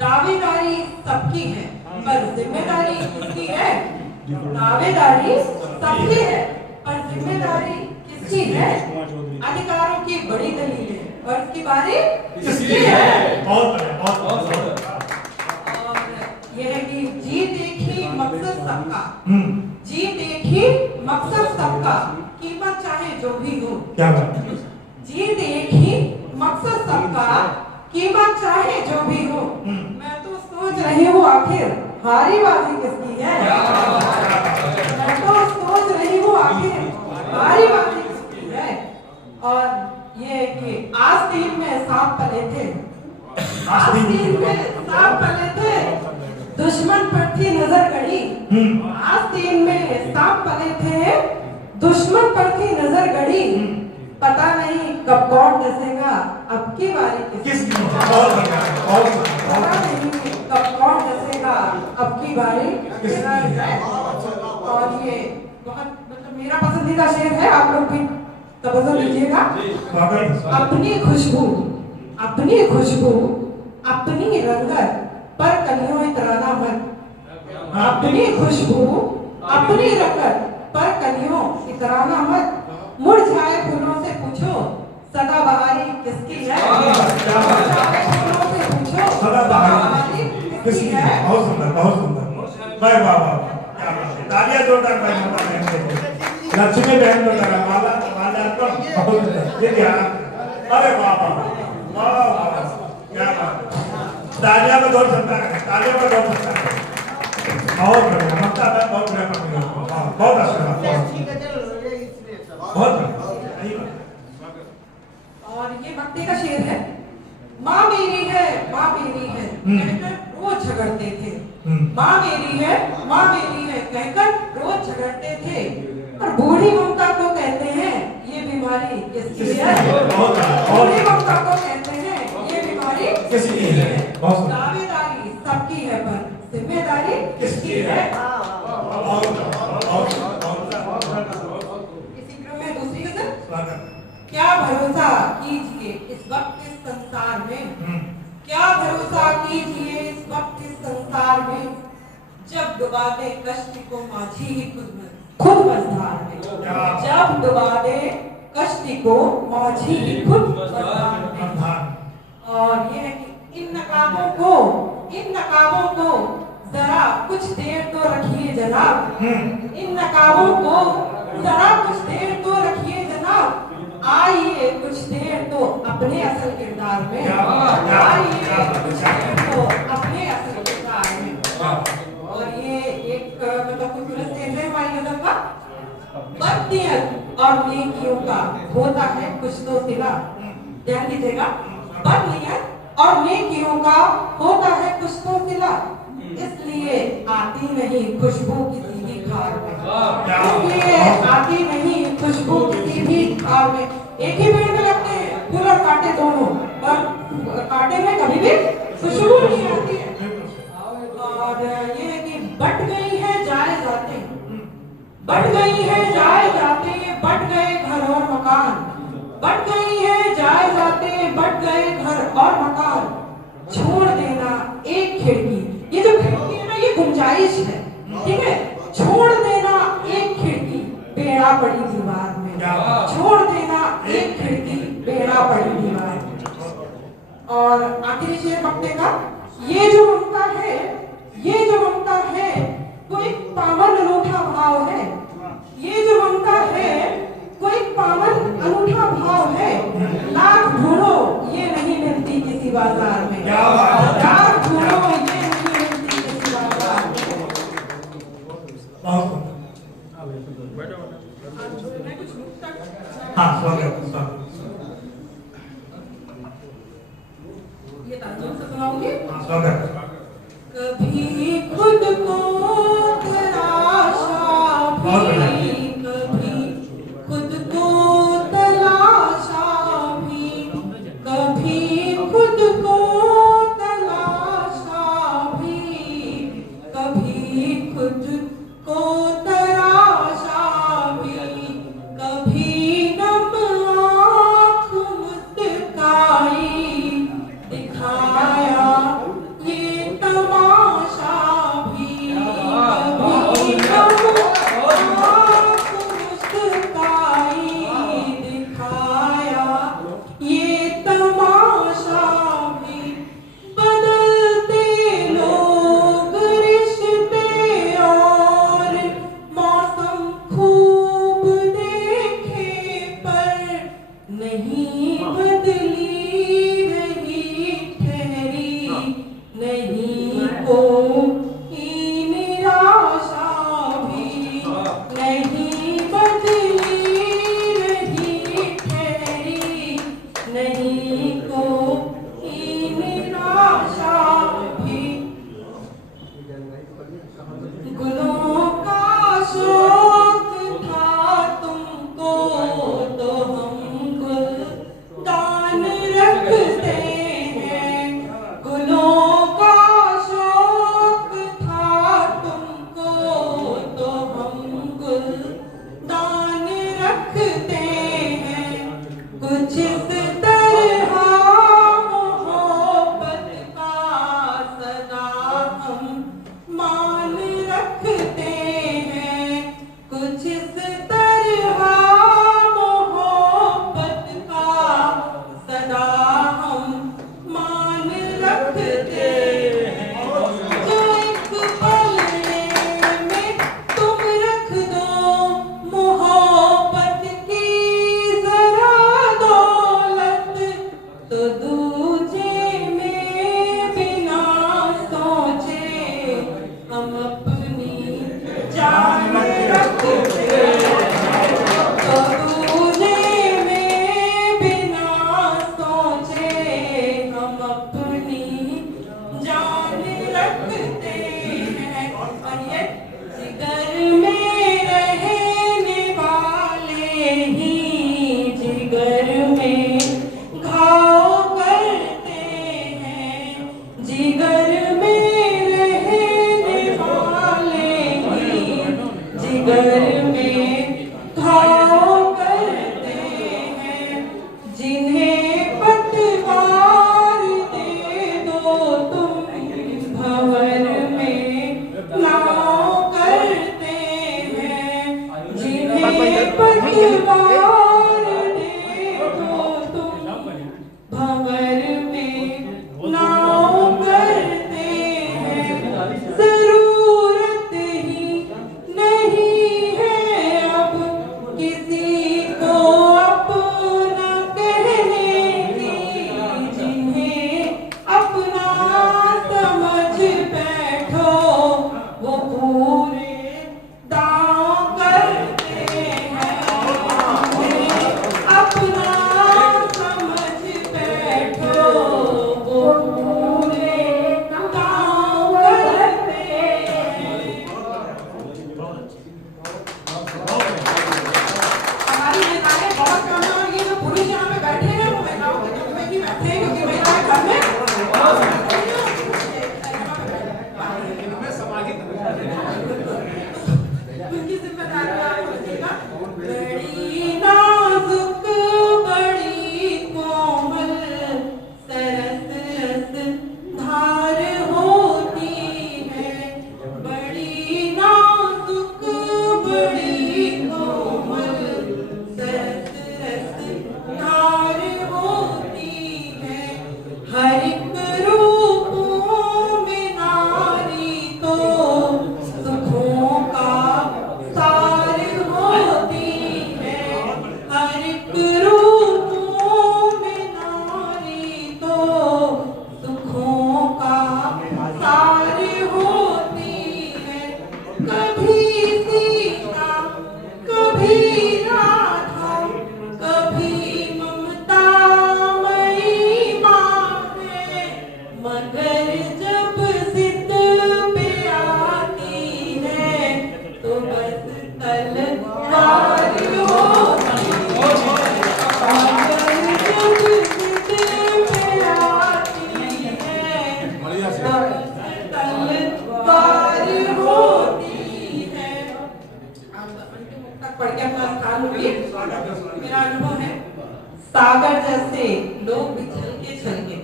दावेदारी सबकी है पर जिम्मेदारी किसकी है? दावेदारी सबकी है पर जिम्मेदारी किसकी है? अधिकारों की बड़ी दलीलें और उसकी बारी किसकी है? बहुत बहुत और यह है कि जी देखी मकसद सबका, जी देखी मकसद सबका, कीमत चाहे जो भी हो। क्या बात है? जी देखी मकसद सबका, कीमत चाहे जो भी हो। मैं तो सोच रही हूँ आखिर हारी बाजी किसकी है? मैं तो सोच रही हूँ आखिर हारी बाजी किसकी है? और ये कि आस्तीन में सांप पले थे, आस्तीन में सांप पले थे, दुश्मन पर थी नजर गड़ी। आस्तीन में सांप पले थे, दुश्मन पर थी नजर गड़ी। पता नहीं कब कौन डसेगा, अब की बारी किसकी? पता नहीं कब कौन डसेगा, अब की बारी किसकी है? और ये बहुत मतलब मेरा पसंदीदा शेर है, आप लोग भी तवज्जो दीजिएगा। अपनी खुशबू, अपनी खुशबू, अपनी रंगत पर कलियों इतराना मत। अपनी खुशबू, अपनी रंगत पर कलियों इतराना मत। मुरझाए फूलों से पूछो सदाबहारी किसकी है? मुरझाए फूलों से पूछो सदाबहारी किसकी है? बहुत सुंदर, बहुत सुंदर। भाई वाह वाह, क्या बात है। तालियां जोरदार भाई माता बहन को। लक्ष्मी बहन को लगा माला माला को बहुत सुंदर। ये क्या? अरे वाह वाह वाह वाह, क्या बात है। तालियां में जोर सकता है, तालियां में जोर सकता है। बहुत बढ़िया, ममता बहन बहुत बढ़िया पकड़ी हो। बहुत आशीर्वाद, बहुत और ये भक्ति का शेर है। माँ मेरी है, माँ मेरी है कहकर रोज झगड़ते थे। माँ मेरी है, माँ मेरी है कहकर रोज झगड़ते थे। और बूढ़ी ममता को कहते हैं ये बीमारी किसकी है? बूढ़ी ममता को कहते हैं ये बीमारी किसकी है? दावेदारी सबकी है पर जिम्मेदारी किसकी है? इसी क्रम में दूसरी गजल। क्या भरोसा कीजिए इस वक्त इस संसार में, क्या भरोसा कीजिए इस वक्त इस संसार में, जब डुबा दे कश्ती को माझी ही खुद मझधार में। जब डुबा दे कश्ती को माझी ही खुद मझधार में। और ये है कि इन नकाबों को जरा कुछ देर तो रखिए जनाब। इन नकाबों को जरा कुछ देर तो रखिए जनाब। आइए कुछ देर तो अपने असल किरदार में, आइए कुछ देर तो अपने असल किरदार में। और ये एक मतलब खूबसूरत शेर है हमारी गजल का। बदनीयत और नेकियों का होता है कुछ तो सिला। ध्यान दीजिएगा, बदनीयत और नेकियों का होता है कुछ तो सिला। इसलिए आती नहीं खुशबू किसी भी खार में, इसलिए आती नहीं खुशबू किसी भी खार में। एक ही पेड़ में लगते हैं फूल और कांटे दोनों, पर कांटे में कभी भी खुशबू नहीं आती है। और ये है कि बट गई है जाए जाते, बट गई है जाए जाते, बट गए घर और मकान। बट गई है जाए जाते, बट गए घर और मकान। छोड़ देना एक खिड़की, ये जो खिड़की है ना ये गुंजाइश है, ठीक है। छोड़ देना एक खिड़की बेड़ा पड़ी दीवार में, छोड़ देना एक खिड़की बेड़ा पड़ी दीवार में। और आखिरी शेर भक्ति का, ये जो ममता है, ये जो ममता है वो एक पावन अनूठा भाव है। ये जो ममता है वो एक पावन अनूठा भाव है। लाख ढूंढो ये नहीं मिलती किसी बाजार में, लाख ढूंढो ये नहीं मिलती किसी बाजार में। हाँ स्वागत, ये तर्जुमा से सुनाऊंगी। स्वागत। कभी खुद को तराशा भी, कभी खुद को तलाशा भी, कभी खुद को नहीं बदली रही ठहरी नहीं कोई निराशा भी नहीं बदली रही ठहरी नहीं कोई निराशा भी गुलों का शौक था तुमको तो हम गुलदान रखते हैं गुलों का शौक था तुमको तो हम गुलदान रखते हैं कुछ इस तरह मोहब्बत का सदा हम मान रखते हैं कुछ इस तरह मोहब्बत का सदा हम मान रखते हैं जो एक पल में तुम रख दो मोहब्बत की जरा दौलत तो दूजे में बिना सोचे हम अपनी जान रखते तो दूजे में बिना सोचे हम अपनी जान रखते हैं और ये जिगर में रहने वाले ही जिगर में घाव करते हैं जिगर में रहने वाले ही जिगर में घाव करते हैं जिन्हें पतवार दे दो तुम भंवर में नाव करते हैं जिन्हें पतवार दे दो तुम भंवर में नाव करते हैं जरूरत ही नहीं है अब किसी को अपना कहने की जिन्हें अपना समझ बैठो वो पूरे दांव करते हैं अपना समझ बैठो वो पूरे दांव करते हैं हमारी महिलाएं बहुत कम है और ये जो पुरुष यहाँ पे बैठे हैं वो महिलाओं के दुख में ही बैठे हैं क्योंकि महिलाएं घर में उनकी जिम्मेदारी आप लीजिएगा बड़ी नाजुक बड़ी कोमल सरस रस धार होती है बड़ी नाजुक बड़ी कोमल सरस रस धार होती है हर एक रूपों में नारी तो सुखों का सार होती है हर एक रूपों में नारी तो सुखों का सार होती है कभी सीता कभी राधा कभी ममता मई माँ है मगर जब जिद पे आती है तो बस तलवार होती है मगर जब जिद पे आती है तो बस तलवार होती है अंतिम मुक्तक पढ़ के अपना स्थान लूंगी मेरा अनुभव है सागर जैसे लोग भी छलके छलके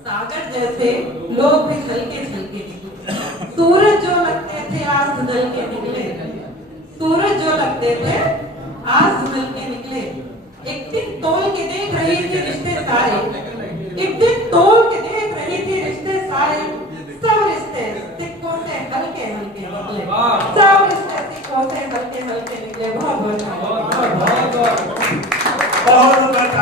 सागर जैसे लोग भी छलके छलके निकले सूरज जो लगते थे आज धुंधल के निकले सूरज जो लगते थे आज धुंधल के निकले एक दिन तोल के देख रही थी रिश्ते सारे एक दिन तोल के देख रही थी रिश्ते सारे सब रिश्ते सिक्कों से हल्के हल्के निकले सब रिश्ते सिक्कों से हल्के हल्के निकले बहुत बहुत बहुत